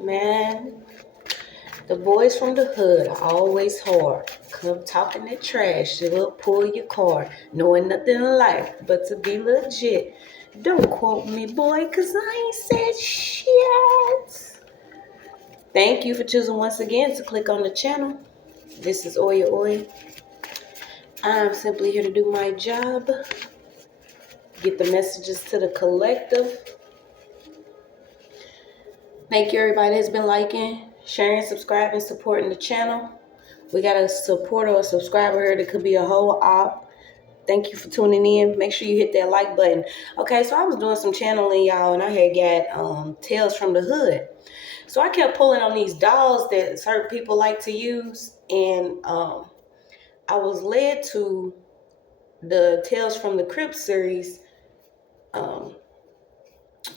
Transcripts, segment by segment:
Man, the boys from the hood are always hard. Come talking that trash, they'll pull your card. Knowing nothing in life but to be legit. Don't quote me, boy, cause I ain't said shit. Thank you for choosing once again to click on the channel. This is OYAOY. I'm simply here to do my job, get the messages to the collective. Thank you everybody that's been liking, sharing, subscribing, supporting the channel. We got a supporter or subscriber here that could be a whole op. Thank you for tuning in. Make sure you hit that like button. Okay, so I was doing some channeling, y'all, and I had got Tales from the Hood. So I kept pulling on these dolls that certain people like to use, and I was led to the Tales from the Crypt series, um,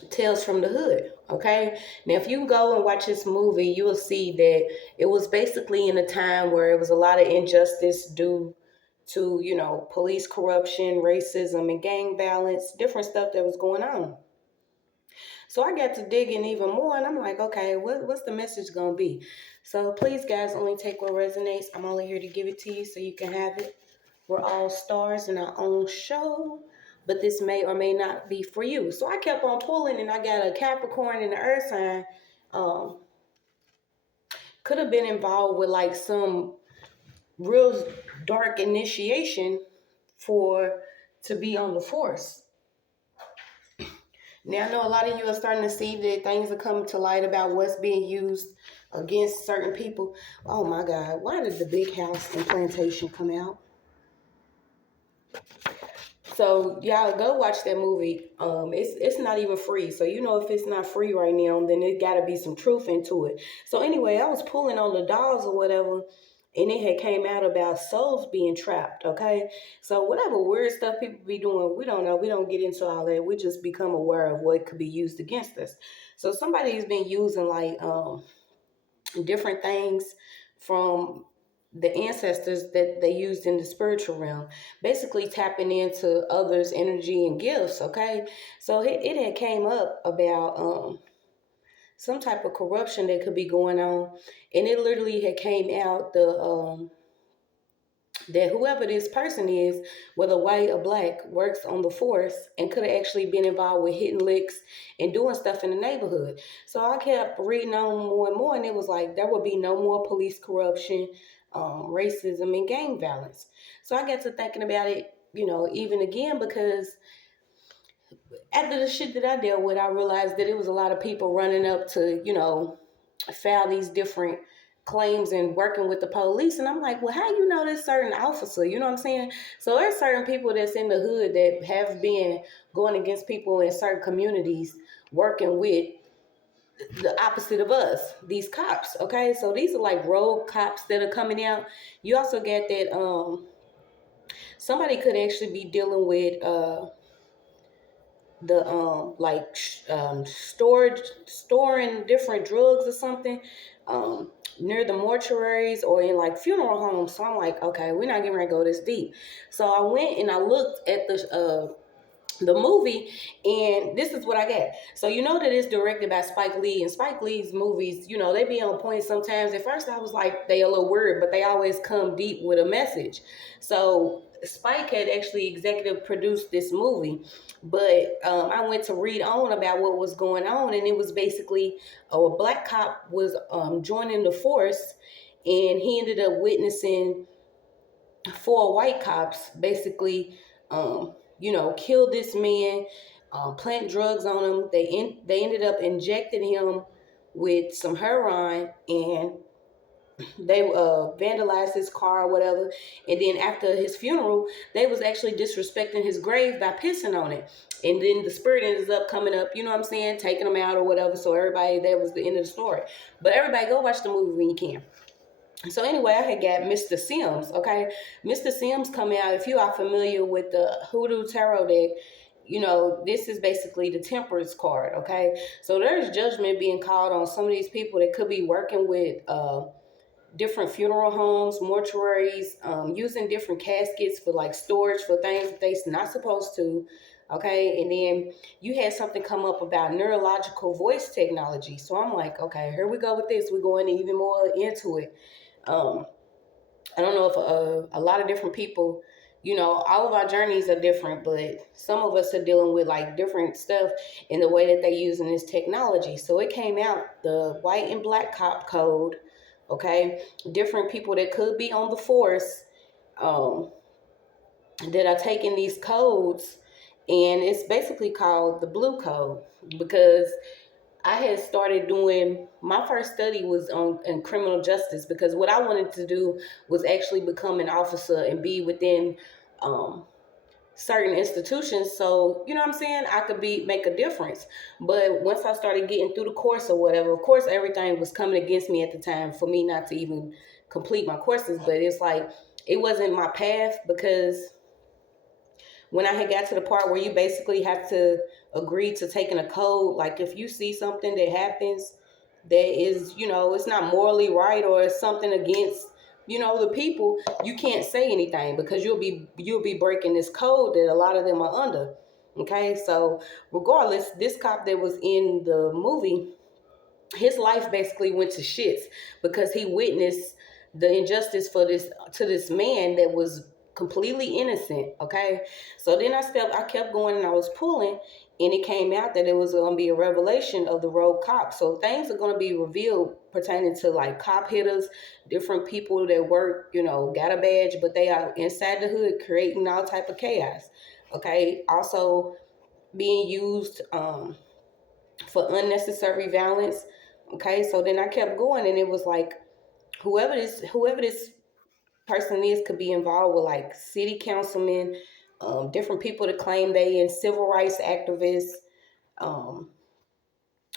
Tales from the Hood. Okay, now if you go and watch this movie, you will see that it was basically in a time where it was a lot of injustice due to, police corruption, racism, and gang violence, different stuff that was going on. So I got to digging even more, and I'm like, okay, what's the message gonna be? So please, guys, only take what resonates. I'm only here to give it to you so you can have it. We're all stars in our own show, but this may or may not be for you. So I kept on pulling, and I got a Capricorn and the Earth sign. Um, could have been involved with like some real dark initiation for to be on the force. Now I know a lot of you are starting to see that things are coming to light about what's being used against certain people. Oh my God, why did the Big House and Plantation come out? So y'all go watch that movie. It's not even free. So if it's not free right now, then it gotta be some truth into it. So anyway, I was pulling on the dolls or whatever, and it had came out about souls being trapped. Okay, so whatever weird stuff people be doing, we don't know. We don't get into all that. We just become aware of what could be used against us. So somebody's been using like different things from the ancestors that they used in the spiritual realm, basically tapping into others' energy and gifts. Okay, so it had came up about some type of corruption that could be going on, and it literally had came out that whoever this person is, whether white or black, works on the force and could have actually been involved with hitting licks and doing stuff in the neighborhood. So I kept reading on more and more, and it was like there would be no more police corruption, racism, and gang violence. So I got to thinking about it, even again, because after the shit that I dealt with, I realized that it was a lot of people running up to, file these different claims and working with the police. And I'm like, well, how you know this certain officer? You know what I'm saying? So there's certain people that's in the hood that have been going against people in certain communities, working with the opposite of us, these cops. Okay, so these are like rogue cops that are coming out. You also get that somebody could actually be dealing with the storage storing different drugs or something near the mortuaries or in like funeral homes. So I'm like, okay, we're not getting ready to go this deep. So I went and I looked at the movie, and this is what I got. So that it's directed by Spike Lee, and Spike Lee's movies, they be on point sometimes. At first I was like, they a little weird, but they always come deep with a message. So Spike had actually executive produced this movie, but I went to read on about what was going on, and it was basically a black cop was joining the force, and he ended up witnessing four white cops basically kill this man, plant drugs on him. They ended up injecting him with some heroin, and they vandalized his car or whatever. And then after his funeral, they was actually disrespecting his grave by pissing on it. And then the spirit ends up coming up, you know what I'm saying, taking them out or whatever. So everybody, that was the end of the story. But everybody go watch the movie when you can. So anyway, I had got Mr. Sims. Okay, Mr. Sims coming out. If you are familiar with the Hoodoo Tarot deck, this is basically the Temperance card. Okay, so there's judgment being called on some of these people that could be working with different funeral homes, mortuaries, using different caskets for like storage for things that they're not supposed to. Okay, and then you had something come up about neurological voice technology. So I'm like, okay, here we go with this. We're going even more into it. Um, I don't know if a lot of different people, all of our journeys are different, but some of us are dealing with like different stuff in the way that they're using this technology. So it came out the white and black cop code, okay? Different people that could be on the force um, that are taking these codes, and it's basically called the blue code because I had started doing my first study was on in criminal justice because what I wanted to do was actually become an officer and be within um, certain institutions. So you know what I'm saying, I could make a difference. But once I started getting through the course or whatever, of course everything was coming against me at the time for me not to even complete my courses. But it's like it wasn't my path because when I had got to the part where you basically have to agree to taking a code, like if you see something that happens that is, it's not morally right or it's something against, the people, you can't say anything because you'll be breaking this code that a lot of them are under. Okay, so regardless, this cop that was in the movie, his life basically went to shits because he witnessed the injustice to this man that was completely innocent. Okay, so then I kept going and I was pulling, and it came out that it was going to be a revelation of the rogue cop. So things are going to be revealed pertaining to like cop hitters, different people that work, got a badge, but they are inside the hood creating all type of chaos. Okay, also being used for unnecessary violence. Okay, so then I kept going, and it was like whoever this person is could be involved with like city councilmen, different people that claim they and civil rights activists. Um,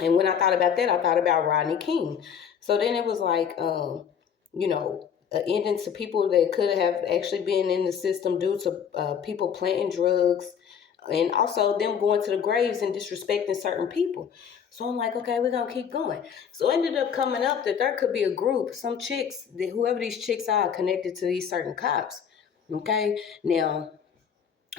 and when I thought about that, I thought about Rodney King. So then it was like, an ending to people that could have actually been in the system due to people planting drugs, and also them going to the graves and disrespecting certain people. So I'm like, okay, we're gonna keep going. So it ended up coming up that there could be a group, some chicks, that whoever these chicks are, connected to these certain cops. Okay, now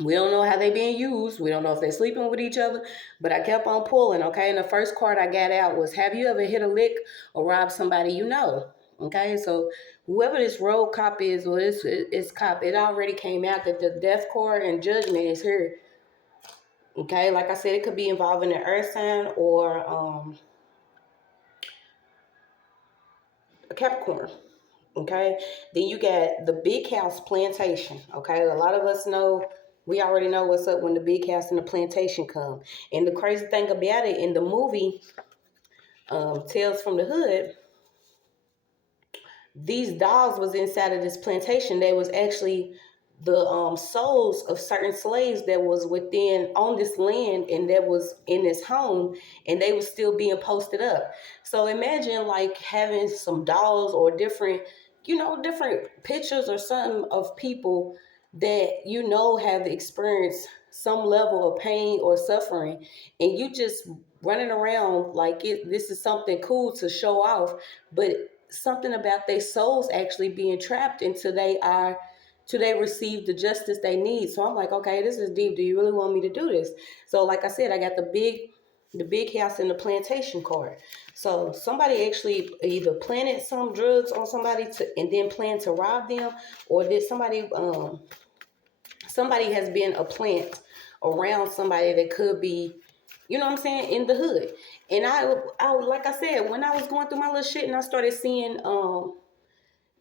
we don't know how they being used. We don't know if they're sleeping with each other, but I kept on pulling. Okay, and the first card I got out was, "Have you ever hit a lick or robbed somebody you know?" Okay, so whoever this rogue cop is, or this cop, it already came out that the death card and judgment is here. Okay, like I said, it could be involving an earth sign or a Capricorn. Okay, then you got the big house plantation. Okay, a lot of us know, we already know what's up when the big house and the plantation come. And the crazy thing about it, in the movie Tales from the Hood, these dolls was inside of this plantation. They was actually the souls of certain slaves that was within on this land and that was in this home, and they was still being posted up. So imagine like having some dolls or different, different pictures or something of people that have experienced some level of pain or suffering, and you just running around like this is something cool to show off, but something about their souls actually being trapped until they receive the justice they need. So I'm like, okay, this is deep. Do you really want me to do this? So like I said, I got the big house and the plantation card. So somebody actually either planted some drugs on somebody and then planned to rob them, or did somebody has been a plant around somebody that could be, what I'm saying, in the hood. And I like I said, when I was going through my little shit and I started seeing, what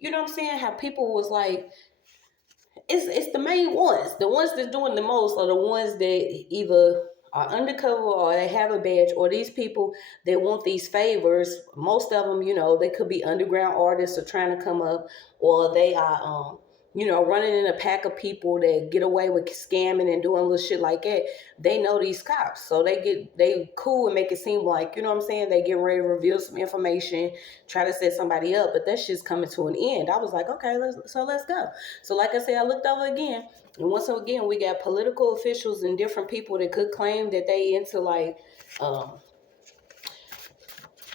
I'm saying, how people was like, it's the main ones. The ones that's doing the most are the ones that either are undercover or they have a badge, or these people that want these favors. Most of them, they could be underground artists or trying to come up, or they are, running in a pack of people that get away with scamming and doing little shit like that. They know these cops, so they cool and make it seem like, what I'm saying, they get ready to reveal some information, try to set somebody up, but that shit's coming to an end. I was like, okay, let's go. So like I said, I looked over again, and once again, we got political officials and different people that could claim that they into like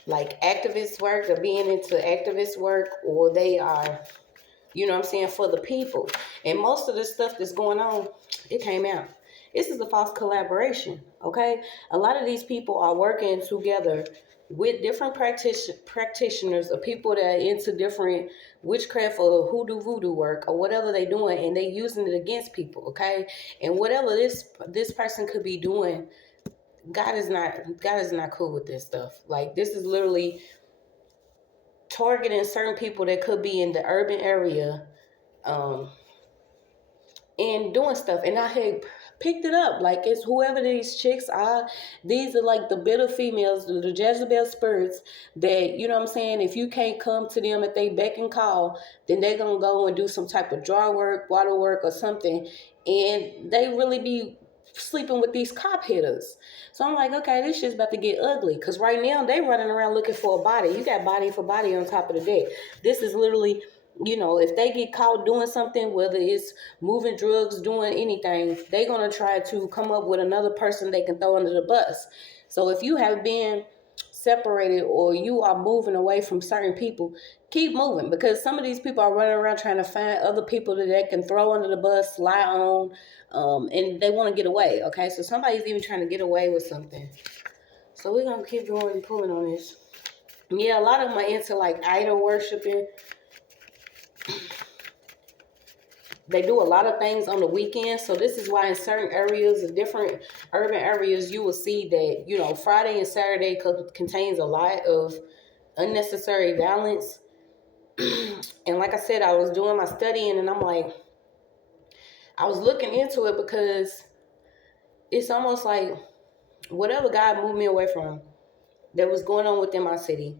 activist work or being into activist work, or they are, for the people. And most of the stuff that's going on, it came out. This is a false collaboration, okay? A lot of these people are working together with different practitioners or people that are into different witchcraft or hoodoo voodoo work or whatever they doing, and they using it against people, okay? And whatever this person could be doing, God is not cool with this stuff. Like, this is literally targeting certain people that could be in the urban area, and doing stuff. And I had picked it up. Like, it's whoever these chicks are. These are like the bitter females, the Jezebel spirits that, you know what I'm saying, if you can't come to them at they beck and call, then they're going to go and do some type of draw work, water work or something. And they really be sleeping with these cop hitters. So I'm like, okay, this shit's about to get ugly. Because right now, they running around looking for a body. You got body for body on top of the deck. This is literally, you know, if they get caught doing something, whether it's moving drugs, doing anything, they're going to try to come up with another person they can throw under the bus. So if you have been separated or you are moving away from certain people, keep moving, because some of these people are running around trying to find other people that they can throw under the bus, lie on, and they want to get away, okay? So somebody's even trying to get away with something. So we're going to keep going and pulling on this. Yeah, a lot of them are into like idol worshiping. They do a lot of things on the weekend. So this is why in certain areas, different urban areas, you will see that, you know, Friday and Saturday contains a lot of unnecessary violence. And like I said, I was doing my studying and I'm like, I was looking into it because it's almost like whatever God moved me away from that was going on within my city,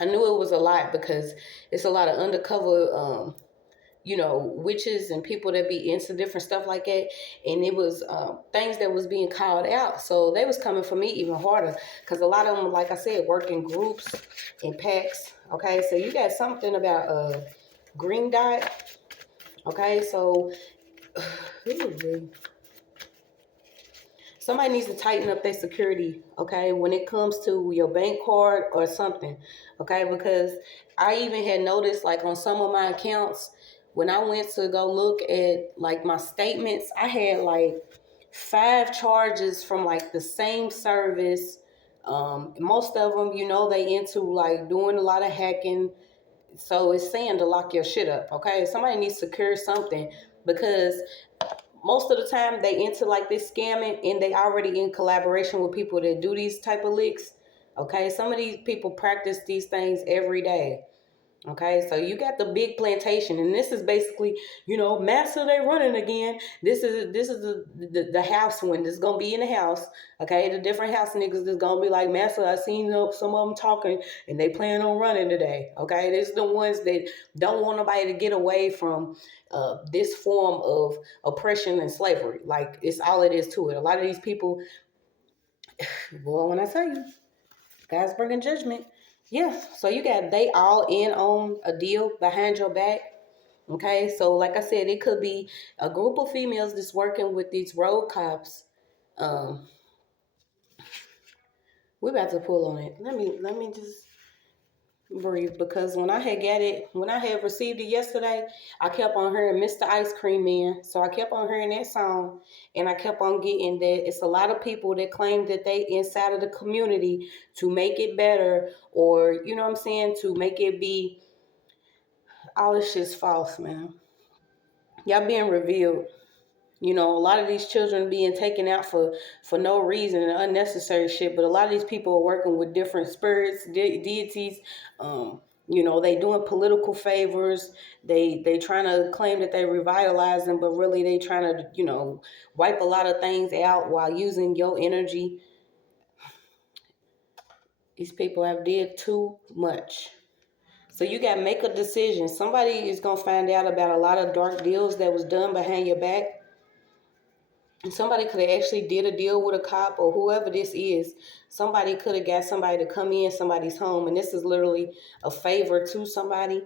I knew it was a lot because it's a lot of undercover you know, witches and people that be into different stuff like that. And it was things that was being called out. So they was coming for me even harder because a lot of them, like I said, work in groups and packs. Okay, so you got something about green dot. Okay, so somebody needs to tighten up their security, okay, when it comes to your bank card or something, okay, because I even had noticed, like, on some of my accounts, when I went to go look at, like, my statements, I had, like, 5 charges from, like, the same service. Most of them, you know, they into, like, doing a lot of hacking. So it's saying to lock your shit up, okay? Somebody needs to secure something because most of the time they into like this scamming and they already in collaboration with people that do these type of licks. Okay, some of these people practice these things every day. Okay, so you got the big plantation, and this is basically, you know, master they running again. This is the house one that's gonna be in the house. Okay, the different house niggas is gonna be like, master, I seen some of them talking, and they plan on running today. Okay, this is the ones that don't want nobody to get away from this form of oppression and slavery. Like, it's all it is to it. A lot of these people, well, when I tell you, God's bringing judgment. Yeah, so you got they all in on a deal behind your back. Okay, so like I said, it could be a group of females that's working with these road cops. We're about to pull on it. Let me just breathe, because when I had received it yesterday, I kept on hearing Mr. Ice Cream Man. So I kept on hearing that song, and I kept on getting that it's a lot of people that claim that they inside of the community to make it better, or, you know what I'm saying, to make it be, all this shit's false, man. Y'all being revealed. You know, a lot of these children being taken out for no reason and unnecessary shit. But a lot of these people are working with different spirits, deities. You know, they doing political favors. They trying to claim that they revitalize them, but really they trying to, you know, wipe a lot of things out while using your energy. These people have did too much. So you got to make a decision. Somebody is going to find out about a lot of dark deals that was done behind your back. And somebody could have actually did a deal with a cop or whoever this is. Somebody could have got somebody to come in somebody's home, and this is literally a favor to somebody.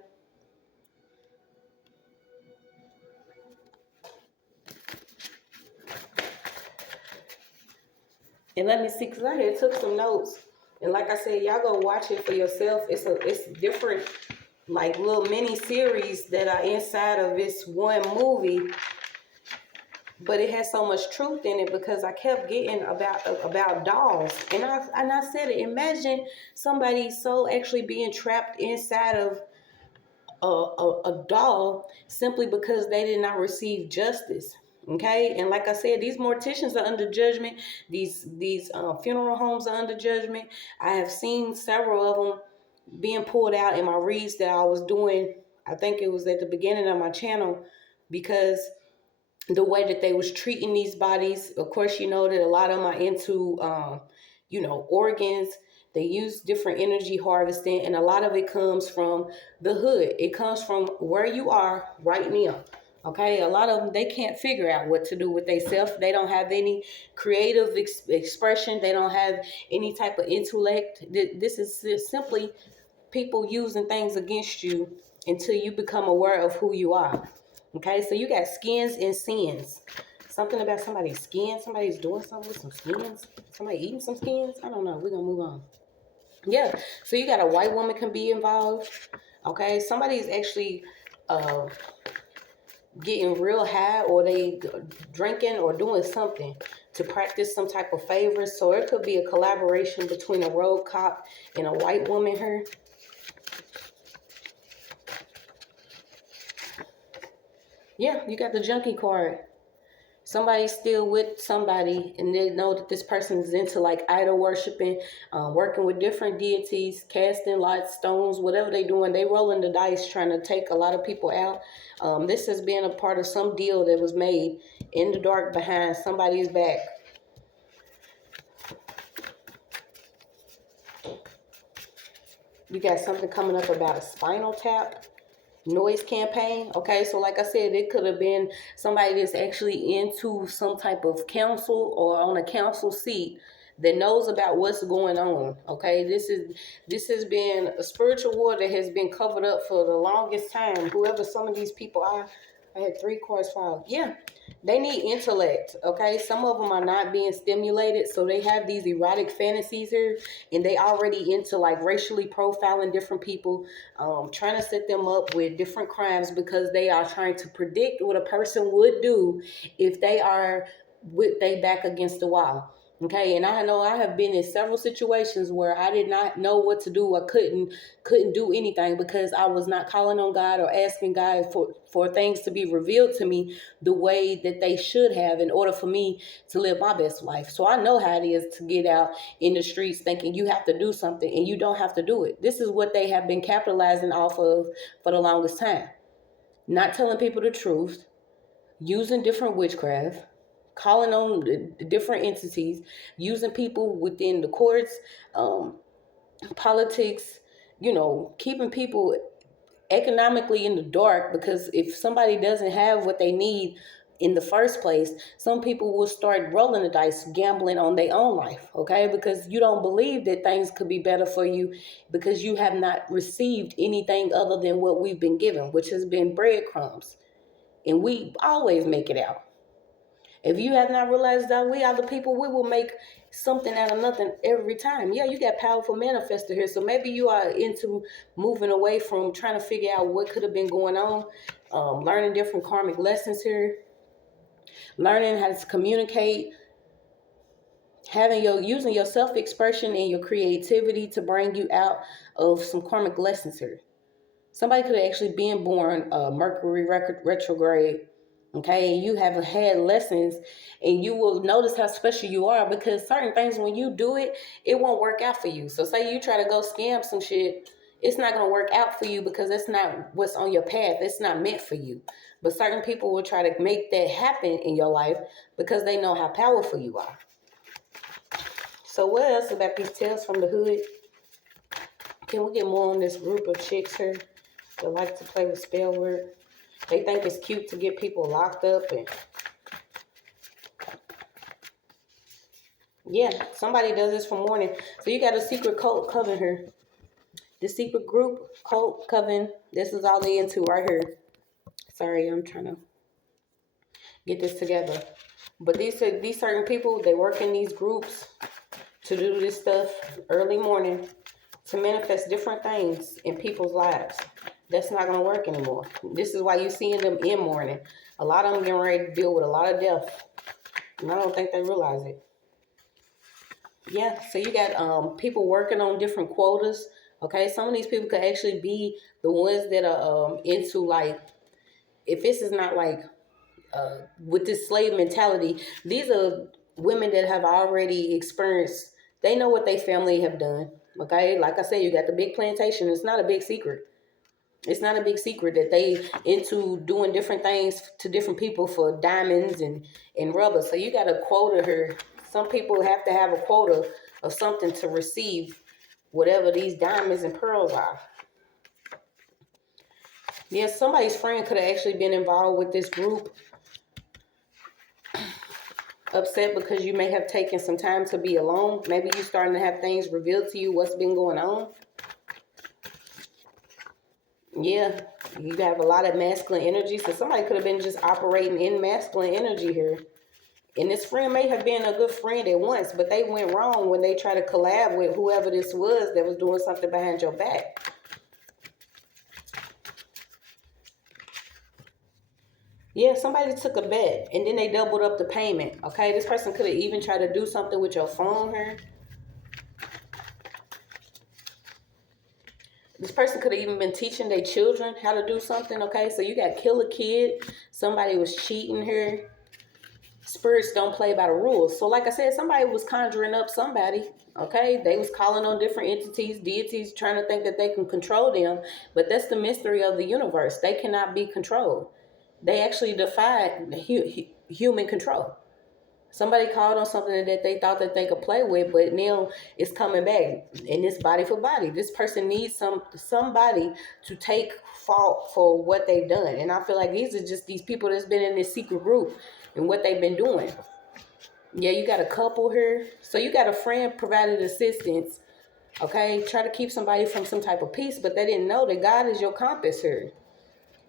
And let me see, because I had took some notes. And like I said, y'all go watch it for yourself. It's different, like, little mini series that are inside of this one movie. but it has so much truth in it because I kept getting about dolls, and I said it. Imagine somebody's soul actually being trapped inside of a doll simply because they did not receive justice. Okay, and like I said, these morticians are under judgment. These funeral homes are under judgment. I have seen several of them being pulled out in my reads that I was doing. I think it was at the beginning of my channel, because the way that they was treating these bodies. Of course, you know that a lot of them are into, organs. They use different energy harvesting, and a lot of it comes from the hood. It comes from where you are right now. Okay, a lot of them, they can't figure out what to do with themselves. They don't have any creative expression. They don't have any type of intellect. This is simply people using things against you until you become aware of who you are. Okay, so you got skins and sins. Something about somebody's skin. Somebody's doing something with some skins. Somebody eating some skins. I don't know. We're going to move on. Yeah, so you got a white woman can be involved. Okay, somebody's actually getting real high, or they drinking or doing something to practice some type of favor. So it could be a collaboration between a road cop and a white woman here. Yeah, you got the junkie card. Somebody's still with somebody, and they know that this person is into like idol worshiping, working with different deities, casting lots, stones, whatever they doing. They rolling the dice trying to take a lot of people out. This has been a part of some deal that was made in the dark behind somebody's back. You got something coming up about a spinal tap. Noise campaign. Okay, so like I said, it could have been somebody that's actually into some type of council or on a council seat that knows about what's going on. Okay, this has been a spiritual war that has been covered up for the longest time. Whoever some of these people are, I had 3 cards filed. Yeah, they need intellect. Okay, some of them are not being stimulated, so they have these erotic fantasies here, and they already into like racially profiling different people, trying to set them up with different crimes because they are trying to predict what a person would do if they are with they back against the wall. Okay, and I know I have been in several situations where I did not know what to do. I couldn't do anything because I was not calling on God or asking God for things to be revealed to me the way that they should have in order for me to live my best life. So I know how it is to get out in the streets thinking you have to do something and you don't have to do it. This is what they have been capitalizing off of for the longest time. Not telling people the truth, using different witchcraft, calling on different entities, using people within the courts, politics, keeping people economically in the dark, because if somebody doesn't have what they need in the first place, some people will start rolling the dice, gambling on their own life, okay? Because you don't believe that things could be better for you because you have not received anything other than what we've been given, which has been breadcrumbs. And we always make it out. If you have not realized that we are the people, we will make something out of nothing every time. Yeah, you got powerful manifester here. So maybe you are into moving away from trying to figure out what could have been going on, learning different karmic lessons here, learning how to communicate, using your self-expression and your creativity to bring you out of some karmic lessons here. Somebody could have actually been born Mercury retrograde. Okay, you have had lessons, and you will notice how special you are, because certain things, when you do it, it won't work out for you. So say you try to go scam some shit, it's not going to work out for you because that's not what's on your path. It's not meant for you. But certain people will try to make that happen in your life because they know how powerful you are. So what else about these tales from the hood? Can we get more on this group of chicks here that like to play with spell work? They think it's cute to get people locked up, and yeah, somebody does this for morning. So you got a secret cult coven here. The secret group, cult, coven, this is all they into right here. Sorry, I'm trying to get this together. But these certain people, they work in these groups to do this stuff early morning to manifest different things in people's lives. That's not going to work anymore. This is why you're seeing them in mourning. A lot of them getting ready to deal with a lot of death. And I don't think they realize it. Yeah, so you got people working on different quotas. Okay, some of these people could actually be the ones that are into, like, if this is not like with this slave mentality, these are women that have already experienced, they know what their family have done. Okay, like I said, you got the big plantation. It's not a big secret. It's not a big secret that they into doing different things to different people for diamonds and rubber. So you got a quota here. Some people have to have a quota of something to receive whatever these diamonds and pearls are. Yes, somebody's friend could have actually been involved with this group. Upset because you may have taken some time to be alone. Maybe you're starting to have things revealed to you, what's been going on. Yeah, you have a lot of masculine energy. So somebody could have been just operating in masculine energy here. And this friend may have been a good friend at once, but they went wrong when they tried to collab with whoever this was that was doing something behind your back. Yeah, somebody took a bet and then they doubled up the payment. Okay, this person could have even tried to do something with your phone here. This person could have even been teaching their children how to do something. Okay, so you got kill a kid. Somebody was cheating here. Spirits don't play by the rules. So like I said, somebody was conjuring up somebody. Okay, they was calling on different entities, deities, trying to think that they can control them. But that's the mystery of the universe. They cannot be controlled. They actually defy human control. Somebody called on something that they thought that they could play with, but now it's coming back. And it's body for body. This person needs somebody to take fault for what they've done. And I feel like these are just these people that's been in this secret group and what they've been doing. Yeah, you got a couple here. So you got a friend provided assistance. Okay, try to keep somebody from some type of peace, but they didn't know that God is your compass here.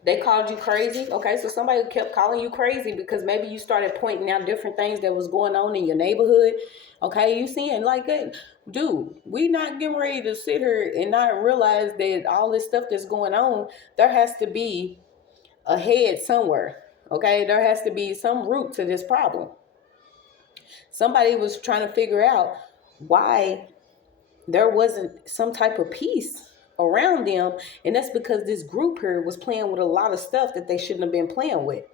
They called you crazy. Okay, so somebody kept calling you crazy because maybe you started pointing out different things that was going on in your neighborhood. Okay, you seeing like that. Dude, we not getting ready to sit here and not realize that all this stuff that's going on, there has to be a head somewhere. Okay, there has to be some root to this problem. Somebody was trying to figure out why there wasn't some type of peace around them, and that's because this group here was playing with a lot of stuff that they shouldn't have been playing with.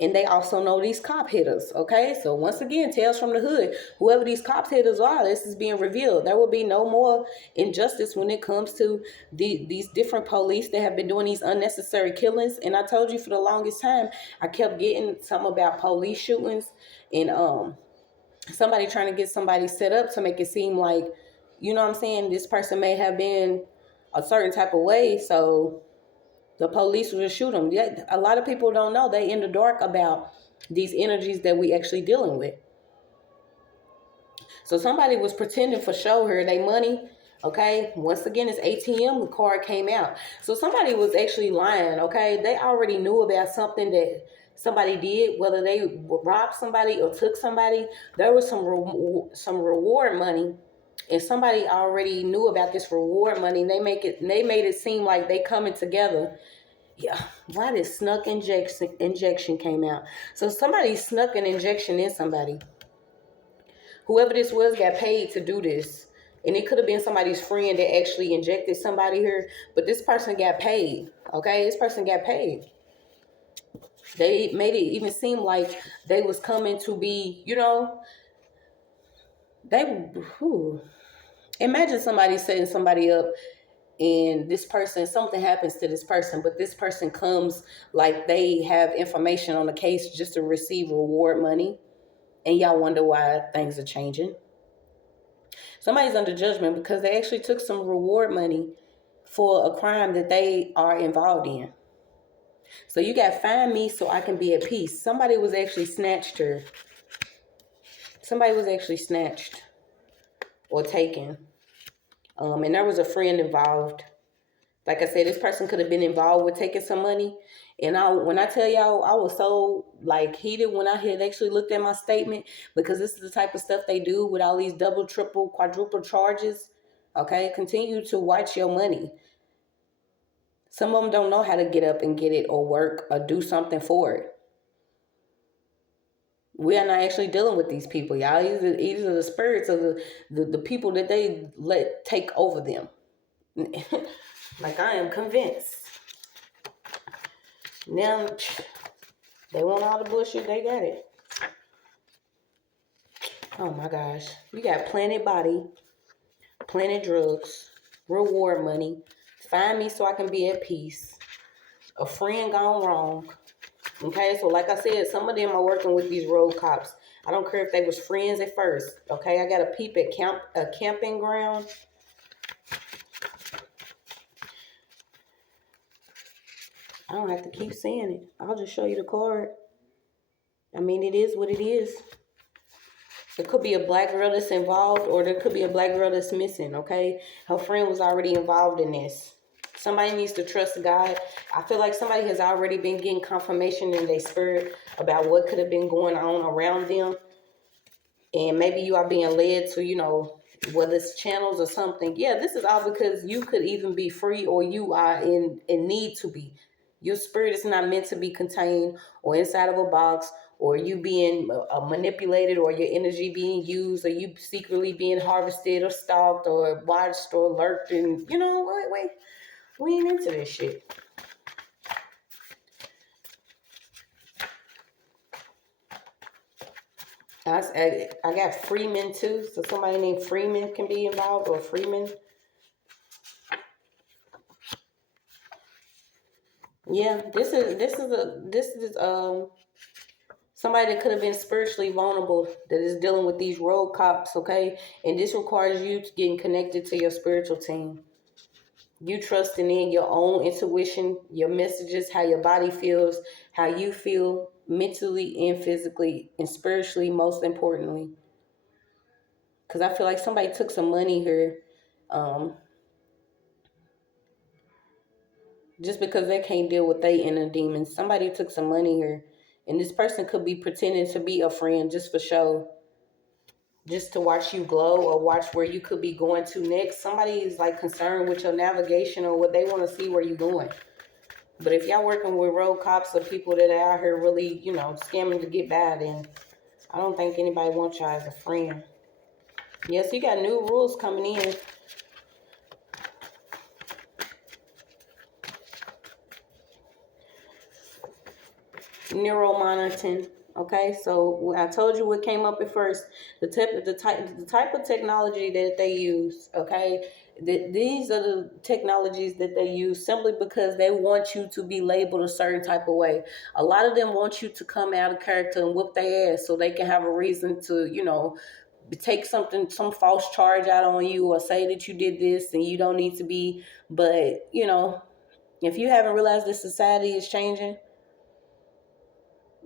And they also know these cop hitters. Okay, so once again, tales from the hood, whoever these cop hitters are, this is being revealed. There will be no more injustice when it comes to these different police that have been doing these unnecessary killings. And I told you for the longest time, I kept getting something about police shootings and somebody trying to get somebody set up to make it seem like, you know what I'm saying, this person may have been a certain type of way, so the police will shoot them. Yeah, a lot of people don't know. They in the dark about these energies that we actually dealing with. So somebody was pretending for show her they money. Okay, once again, this ATM card came out. So somebody was actually lying. Okay, they already knew about something that somebody did, whether they robbed somebody or took somebody. There was some reward money, and somebody already knew about this reward money. They made it seem like they coming together. Yeah, why did snuck injection came out? So somebody snuck an injection in somebody. Whoever this was got paid to do this. And it could have been somebody's friend that actually injected somebody here. But this person got paid. Okay, this person got paid. They made it even seem like they was coming to be, imagine somebody setting somebody up and this person, something happens to this person, but this person comes like they have information on the case just to receive reward money. And y'all wonder why things are changing. Somebody's under judgment because they actually took some reward money for a crime that they are involved in. So you got find me so I can be at peace. Somebody was actually snatched her. Somebody was actually snatched or taken. And there was a friend involved. Like I said, this person could have been involved with taking some money. And when I tell y'all, I was so heated when I had actually looked at my statement, because this is the type of stuff they do with all these double, triple, quadruple charges. Okay, continue to watch your money. Some of them don't know how to get up and get it or work or do something for it. We are not actually dealing with these people, y'all. These are the spirits of the people that they let take over them. Like, I am convinced. Now, they want all the bullshit, they got it. Oh my gosh. We got Planet Body, Planet Drugs, Reward Money, Find Me So I Can Be at Peace, A Friend Gone Wrong. Okay, so like I said, some of them are working with these road cops. I don't care if they was friends at first. Okay, I got a peep at a camping ground. I don't have to keep saying it. I'll just show you the card. I mean, it is what it is. It could be a black girl that's involved, or there could be a black girl that's missing, okay? Her friend was already involved in this. Somebody needs to trust God. I feel like somebody has already been getting confirmation in their spirit about what could have been going on around them. And maybe you are being led to, whether it's channels or something. Yeah, this is all because you could even be free, or you are in need to be. Your spirit is not meant to be contained or inside of a box, or you being manipulated, or your energy being used, or you secretly being harvested or stalked or watched or lurked. And, wait, we ain't into this shit. I got Freeman too, so somebody named Freeman can be involved, or Freeman. Yeah, this is somebody that could have been spiritually vulnerable that is dealing with these road cops, okay? And this requires you to getting connected to your spiritual team. You trusting in your own intuition, your messages, how your body feels, how you feel mentally and physically and spiritually, most importantly. Because I feel like somebody took some money here. Just because they can't deal with their inner demons. Somebody took some money here. And this person could be pretending to be a friend just for show. Just to watch you glow, or watch where you could be going to next. Somebody is like concerned with your navigation, or what they want to see where you're going. But if y'all working with road cops or people that are out here really, scamming to get by, then I don't think anybody wants y'all as a friend. Yes, you got new rules coming in. Neural monitoring. Okay, so I told you what came up at first. The type of technology that they use. Okay, these are the technologies that they use simply because they want you to be labeled a certain type of way. A lot of them want you to come out of character and whoop their ass so they can have a reason to, take some false charge out on you, or say that you did this and you don't need to be. But if you haven't realized that society is changing,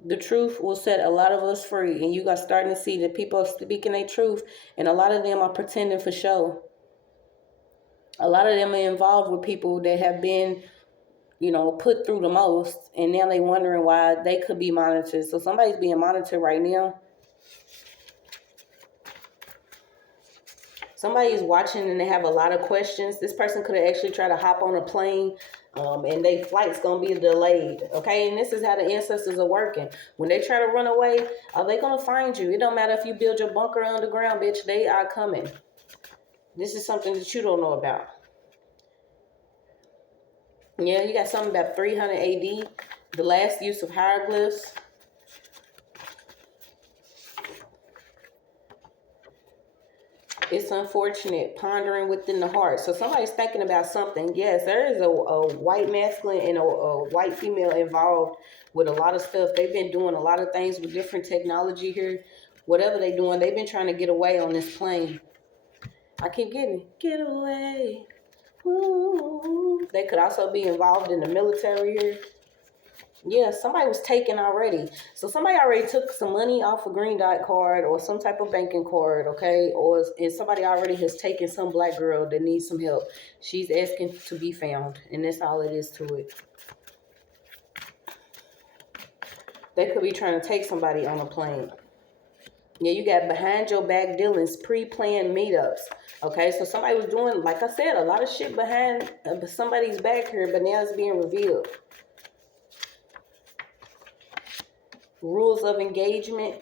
the truth will set a lot of us free. And you got starting to see that people are speaking their truth, and a lot of them are pretending for show. A lot of them are involved with people that have been, put through the most, and now they wondering why they could be monitored. So somebody's being monitored right now. Somebody's watching and they have a lot of questions. This person could have actually tried to hop on a plane, and their flight's going to be delayed, okay? And this is how the ancestors are working. When they try to run away, are they going to find you? It don't matter if you build your bunker underground, bitch. They are coming. This is something that you don't know about. Yeah, you got something about 300 AD, the last use of hieroglyphs. It's unfortunate, pondering within the heart. So somebody's thinking about something. Yes, there is a white masculine and a white female involved with a lot of stuff. They've been doing a lot of things with different technology here. Whatever they're doing, they've been trying to get away on this plane. I keep getting it. Get away. Ooh. They could also be involved in the military here. Yeah, somebody was taken already. So somebody already took some money off a green dot card or some type of banking card, okay? And somebody already has taken some black girl that needs some help. She's asking to be found, and that's all it is to it. They could be trying to take somebody on a plane. Yeah, you got behind your back dealings, pre-planned meetups. Okay, so somebody was doing, like I said, a lot of shit behind somebody's back here, but now it's being revealed. Rules of engagement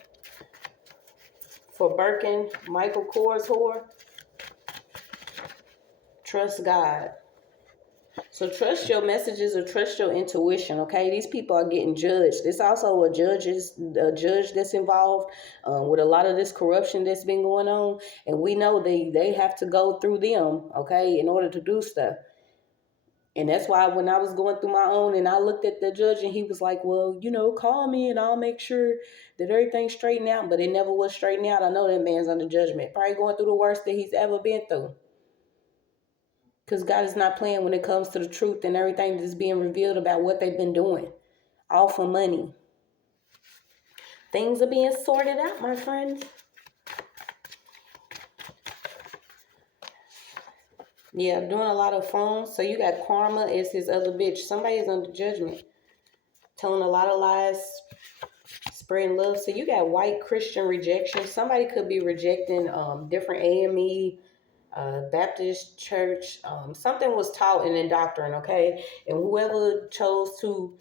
for Birkin, Michael Kors whore. Trust God. So trust your messages or trust your intuition, okay? These people are getting judged. There's also a judge that's involved with a lot of this corruption that's been going on. And we know they have to go through them, okay, in order to do stuff. And that's why when I was going through my own and I looked at the judge and he was like, well, call me and I'll make sure that everything's straightened out. But it never was straightened out. I know that man's under judgment. Probably going through the worst that he's ever been through. Because God is not playing when it comes to the truth and everything that's being revealed about what they've been doing. All for money. Things are being sorted out, my friends. Yeah, doing a lot of phones. So you got karma as his other bitch. Somebody's under judgment. Telling a lot of lies. Spreading love. So you got white Christian rejection. Somebody could be rejecting different AME, Baptist church. Something was taught in doctrine, okay? And whoever chose to,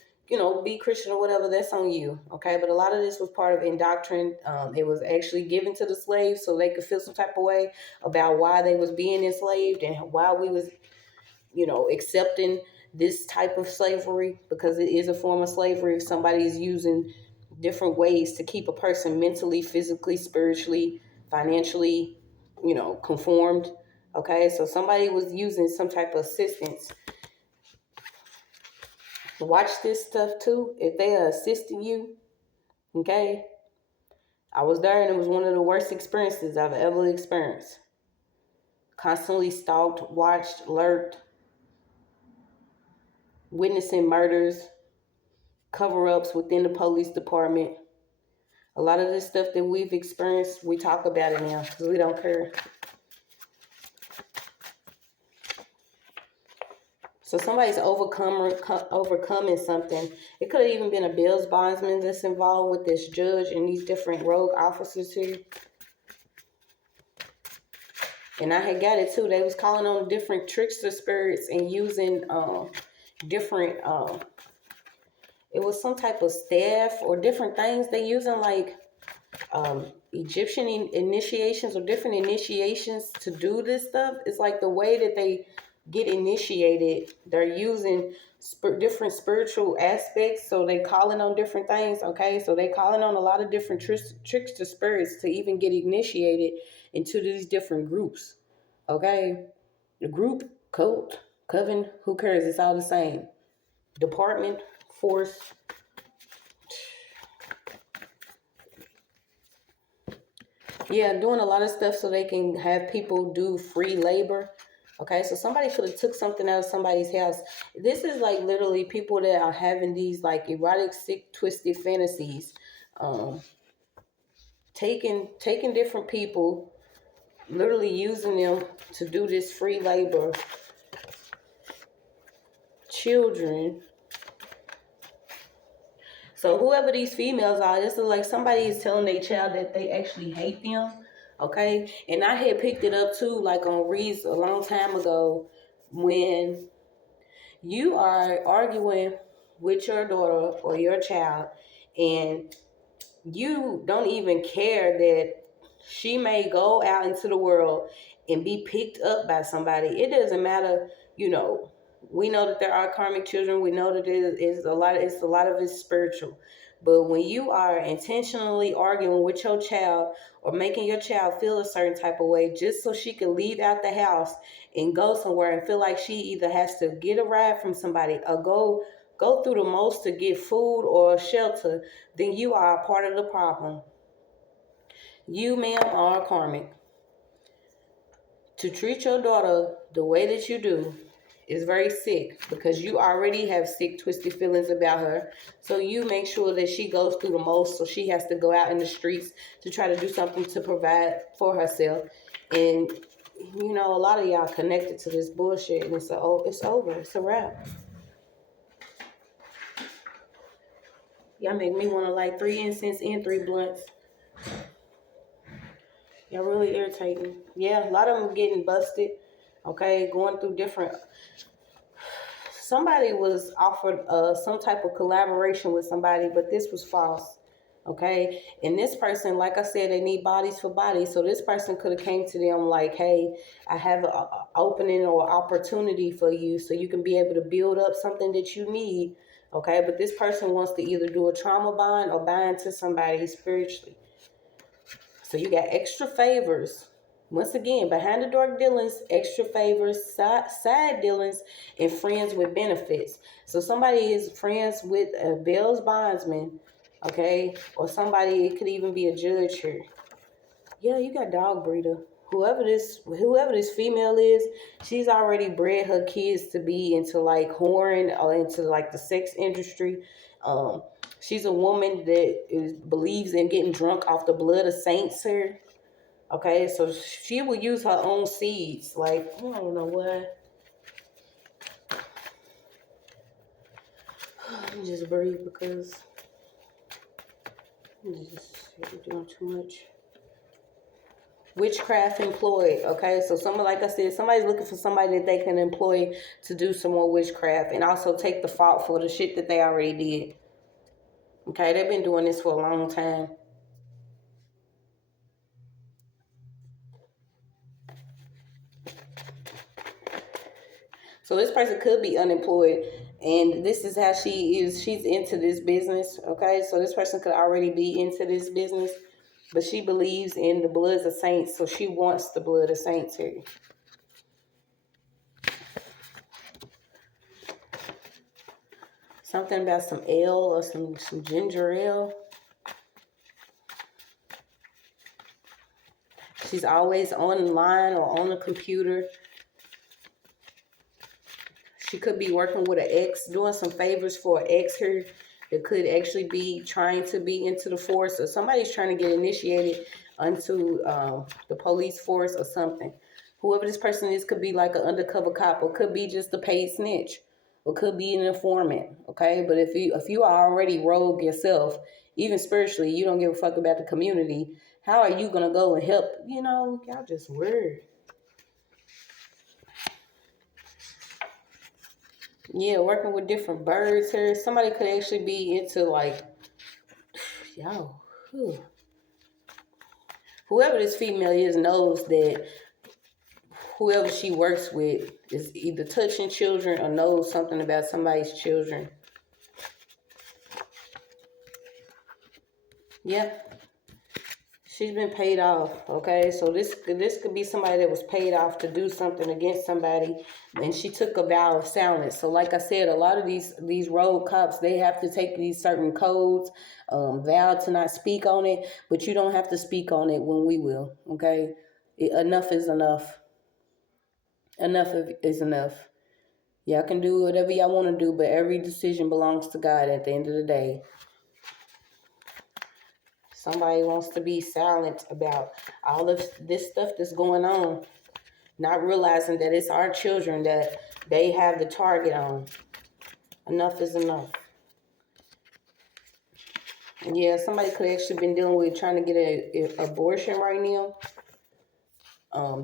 be Christian or whatever, that's on you, okay? But a lot of this was part of indoctrination. It was actually given to the slaves so they could feel some type of way about why they was being enslaved and why we was, accepting this type of slavery, because it is a form of slavery if somebody is using different ways to keep a person mentally, physically, spiritually, financially, conformed. Okay, so somebody was using some type of assistance. Watch this stuff too. If they are assisting you, okay. I was there and it was one of the worst experiences I've ever experienced. Constantly stalked, watched, lurked, witnessing murders, cover-ups within the police department. A lot of this stuff that we've experienced, we talk about it now because we don't care. So somebody's overcoming something. It could have even been a bail bondsman that's involved with this judge and these different rogue officers here. And I had got it too. They was calling on different trickster spirits and using different, it was some type of staff or different things they using, like Egyptian initiations or different initiations to do this stuff. It's like the way that they get initiated, they're using different spiritual aspects, so they calling on different things, okay? So they calling on a lot of different trickster spirits to even get initiated into these different groups, okay? The group, cult, coven, who cares? It's all the same. Department, force. Yeah, doing a lot of stuff so they can have people do free labor. Okay, so somebody should have took something out of somebody's house. This is like literally people that are having these like erotic, sick, twisted fantasies. Taking different people, literally using them to do this free labor. Children. So whoever these females are, this is like somebody is telling their child that they actually hate them. Okay, and I had picked it up too, like on Reads a long time ago, when you are arguing with your daughter or your child and you don't even care that she may go out into the world and be picked up by somebody. It doesn't matter, we know that there are karmic children. We know that it's a lot of it's spiritual. But when you are intentionally arguing with your child or making your child feel a certain type of way just so she can leave out the house and go somewhere and feel like she either has to get a ride from somebody or go through the most to get food or shelter, then you are a part of the problem. You, ma'am, are karmic. To treat your daughter the way that you do is very sick, because you already have sick, twisted feelings about her. So you make sure that she goes through the most, so she has to go out in the streets to try to do something to provide for herself. And, a lot of y'all connected to this bullshit, and it's over. It's a wrap. Y'all make me want to light 3 incense and 3 blunts. Y'all really irritating. Yeah, a lot of them getting busted. Okay, going through different. Somebody was offered some type of collaboration with somebody, but this was false. Okay, and this person, like I said, they need bodies for bodies. So this person could have came to them like, "Hey, I have an opening or opportunity for you, so you can be able to build up something that you need." Okay, but this person wants to either do a trauma bond or bind to somebody spiritually. So you got extra favors. Once again, behind the door dealings, extra favors, side dealings, and friends with benefits. So somebody is friends with a Bell's bondsman, okay? Or somebody, it could even be a judge here. Yeah, you got dog breeder. Whoever this female is, she's already bred her kids to be into like whoring or into like the sex industry. Um, she's a woman that believes in getting drunk off the blood of saints here. Okay, so she will use her own seeds. Like, I don't know what. Let me just breathe because I'm just doing too much. Witchcraft employed. Okay, so somebody, like I said, somebody's looking for somebody that they can employ to do some more witchcraft and also take the fault for the shit that they already did. Okay, they've been doing this for a long time. So this person could be unemployed, and this is how she is. She's into this business, okay? So this person could already be into this business, but she believes in the bloods of saints, so she wants the blood of saints here. Something about some ale or some ginger ale. She's always online or on the computer. She could be working with an ex, doing some favors for an ex here that could actually be trying to be into the force, or somebody's trying to get initiated onto the police force or something. Whoever this person is could be like an undercover cop, or could be just a paid snitch, or could be an informant. Okay, but if you are already rogue yourself, even spiritually, you don't give a fuck about the community. How are you gonna go and help? You know, y'all just weird. Yeah, working with different birds here. Somebody could actually be into like, yo, whoever this female is knows that whoever she works with is either touching children or knows something about somebody's children. Yeah. She's been paid off, okay? So this could be somebody that was paid off to do something against somebody, and she took a vow of silence. So like I said, a lot of these road cops, they have to take these certain codes, vow to not speak on it, but you don't have to speak on it when we will, okay? Enough is enough. Enough is enough. Y'all can do whatever y'all want to do, but every decision belongs to God at the end of the day. Somebody wants to be silent about all of this stuff that's going on, not realizing that it's our children that they have the target on. Enough is enough. Yeah, somebody could actually been dealing with trying to get an abortion right now.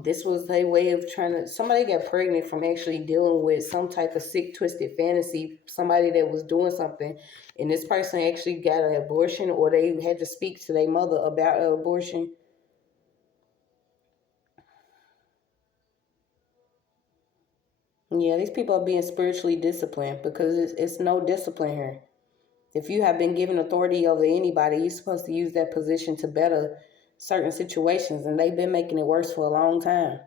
This was a way of somebody got pregnant from actually dealing with some type of sick, twisted fantasy, somebody that was doing something, and this person actually got an abortion, or they had to speak to their mother about an abortion. Yeah, these people are being spiritually disciplined because it's no discipline here. If you have been given authority over anybody, you're supposed to use that position to better certain situations, and they've been making it worse for a long time.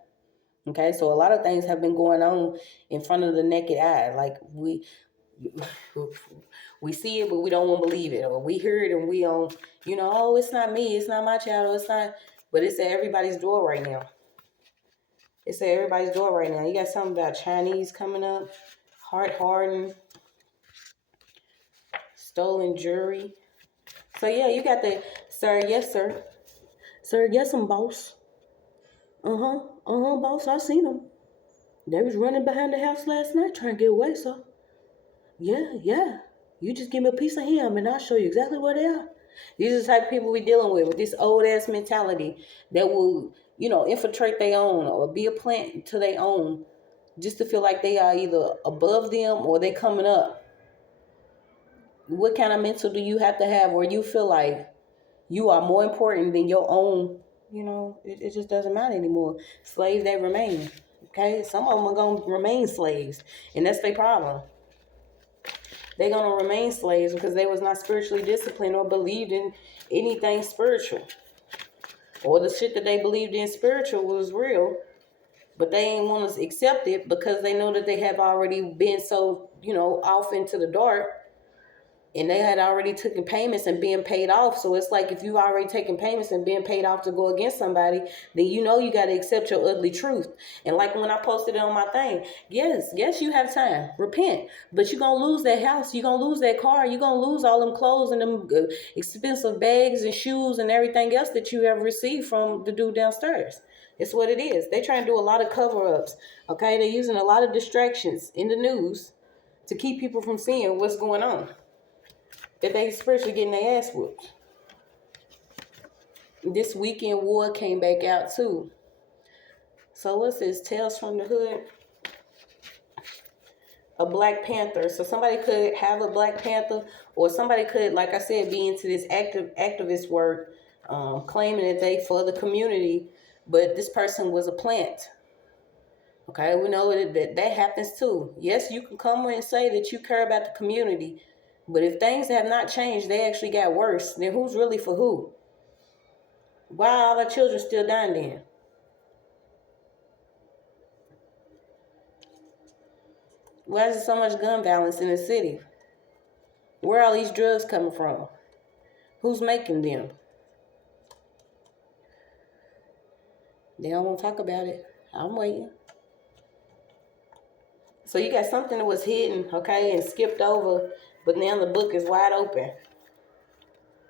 Okay, so a lot of things have been going on in front of the naked eye. Like we see it, but we don't want to believe it, or we hear it and we don't, oh, it's not me, it's not my child, or it's not, but it's at everybody's door right now. It's at everybody's door right now. You got something about Chinese coming up, heart hardened, stolen jewelry. So yeah, you got the sir, yes sir. Sir, yes I'm boss. Boss, I seen them. They was running behind the house last night trying to get away, sir. Yeah. You just give me a piece of him and I'll show you exactly where they are. These are the type of people we're dealing with this old ass mentality that will, infiltrate their own or be a plant to their own just to feel like they are either above them or they coming up. What kind of mental do you have to have where you feel like you are more important than your own? It just doesn't matter anymore. Slaves, they remain. Okay? Some of them are going to remain slaves, and that's their problem. They're going to remain slaves because they was not spiritually disciplined or believed in anything spiritual. Or the shit that they believed in spiritual was real, but they ain't want to accept it because they know that they have already been so, off into the dark. And they had already taken payments and being paid off. So it's like if you already taken payments and being paid off to go against somebody, then you got to accept your ugly truth. And like when I posted it on my thing, yes, you have time. Repent. But you're going to lose that house. You're going to lose that car. You're going to lose all them clothes and them expensive bags and shoes and everything else that you have received from the dude downstairs. It's what it is. They try to do a lot of cover-ups. Okay? They're using a lot of distractions in the news to keep people from seeing what's going on. That they spiritually getting their ass whooped. This Weekend War came back out too. So what's this? Tales from the Hood? A Black Panther. So somebody could have a Black Panther, or somebody could, like I said, be into this activist work, claiming that they for the community, but this person was a plant. Okay, we know that happens too. Yes, you can come and say that you care about the community, but if things have not changed, they actually got worse, then who's really for who? Why are all our children still dying then? Why is there so much gun violence in the city? Where are all these drugs coming from? Who's making them? They don't want to talk about it. I'm waiting. So you got something that was hidden, okay, and skipped over, but now the book is wide open.